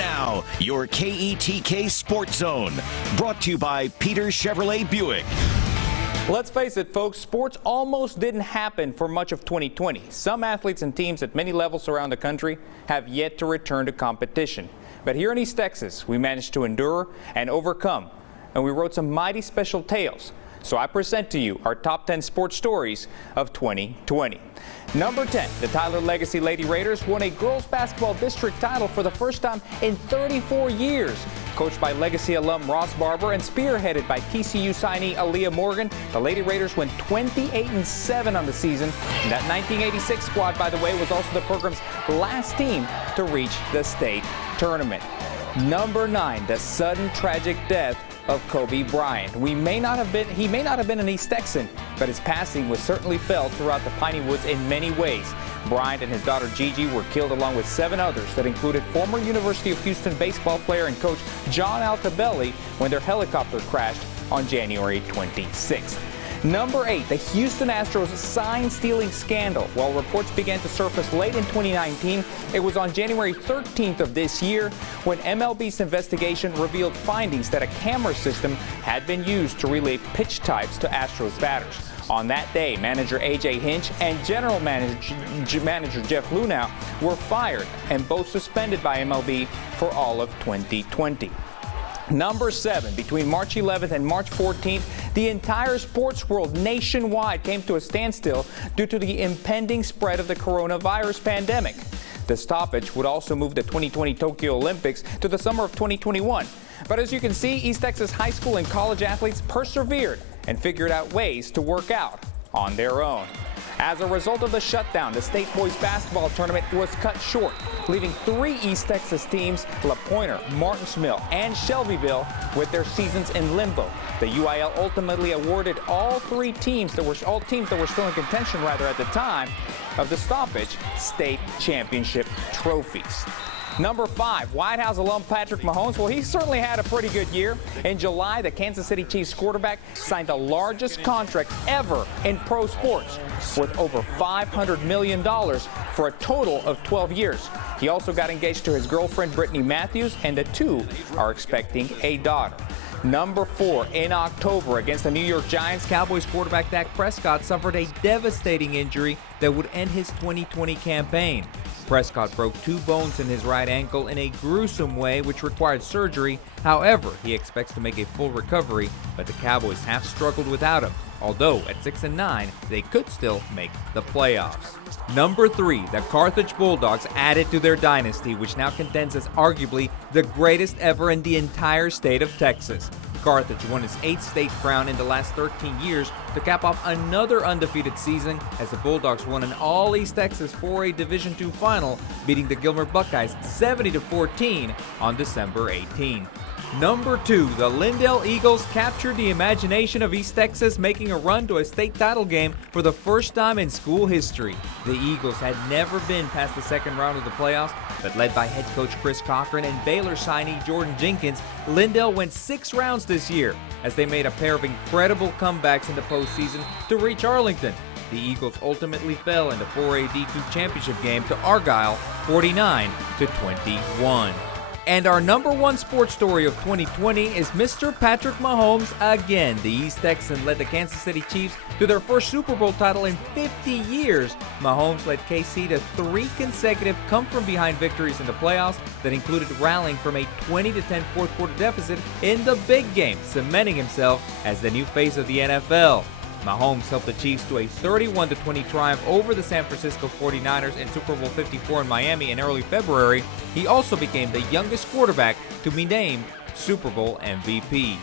now, your KETK Sports Zone, brought to you by Peter Chevrolet Buick. Let's face it, folks, sports almost didn't happen for much of 2020. Some athletes and teams at many levels around the country have yet to return to competition. But here in East Texas, we managed to endure and overcome, and we wrote some mighty special tales. So I present to you our top 10 sports stories of 2020. Number 10, the Tyler Legacy Lady Raiders won a girls basketball district title for the first time in 34 years. Coached by Legacy alum Ross Barber and spearheaded by TCU signee Aaliyah Morgan, the Lady Raiders went 28-7 on the season. And that 1986 squad, by the way, was also the program's last team to reach the state tournament. Number 9, the sudden tragic death of Kobe Bryant. He may not have been an East Texan, but his passing was certainly felt throughout the Piney Woods in many ways. Bryant and his daughter Gigi were killed along with 7 others that included former University of Houston baseball player and coach John Altobelli when their helicopter crashed on January 26th. Number 8, the Houston Astros sign-stealing scandal. While reports began to surface late in 2019, it was on January 13th of this year when MLB's investigation revealed findings that a camera system had been used to relay pitch types to Astros batters. On that day, manager A.J. Hinch and general manager Jeff Luhnow were fired and both suspended by MLB for all of 2020. Number 7, between March 11th and March 14th, the entire sports world nationwide came to a standstill due to the impending spread of the coronavirus pandemic. The stoppage would also move the 2020 Tokyo Olympics to the summer of 2021. But as you can see, East Texas high school and college athletes persevered and figured out ways to work out on their own. As a result of the shutdown, the state boys basketball tournament was cut short, leaving 3 East Texas teams, La Pointe, Martins Mill, and Shelbyville, with their seasons in limbo. The UIL ultimately awarded all teams that were still in contention at the time of the stoppage state championship trophies. Number 5, White House alum Patrick Mahomes. Well, he certainly had a pretty good year. In July, the Kansas City Chiefs quarterback signed the largest contract ever in pro sports, worth over $500 million for a total of 12 years. He also got engaged to his girlfriend, Brittany Matthews, and the two are expecting a daughter. Number 4, in October against the New York Giants, Cowboys quarterback Dak Prescott suffered a devastating injury that would end his 2020 campaign. Prescott broke 2 bones in his right ankle in a gruesome way, which required surgery. However, he expects to make a full recovery, but the Cowboys have struggled without him. Although at 6-9, they could still make the playoffs. Number 3, the Carthage Bulldogs added to their dynasty, which now contends as arguably the greatest ever in the entire state of Texas. Carthage won its 8th state crown in the last 13 years to cap off another undefeated season as the Bulldogs won an All-East Texas 4A Division II final, beating the Gilmer Buckeyes 70-14 on December 18. Number 2, the Lindale Eagles captured the imagination of East Texas, making a run to a state title game for the first time in school history. The Eagles had never been past the second round of the playoffs, but led by head coach Chris Cochran and Baylor signee Jordan Jenkins, Lindale went 6 rounds this year as they made a pair of incredible comebacks in the postseason to reach Arlington. The Eagles ultimately fell in the 4A D2 championship game to Argyle 49-21. And our number 1 sports story of 2020 is Mr. Patrick Mahomes again. The East Texan led the Kansas City Chiefs to their first Super Bowl title in 50 years. Mahomes led KC to 3 consecutive come-from-behind victories in the playoffs that included rallying from a 20-10 fourth-quarter deficit in the big game, cementing himself as the new face of the NFL. Mahomes helped the Chiefs to a 31-20 triumph over the San Francisco 49ers in Super Bowl 54 in Miami in early February. He also became the youngest quarterback to be named Super Bowl MVP.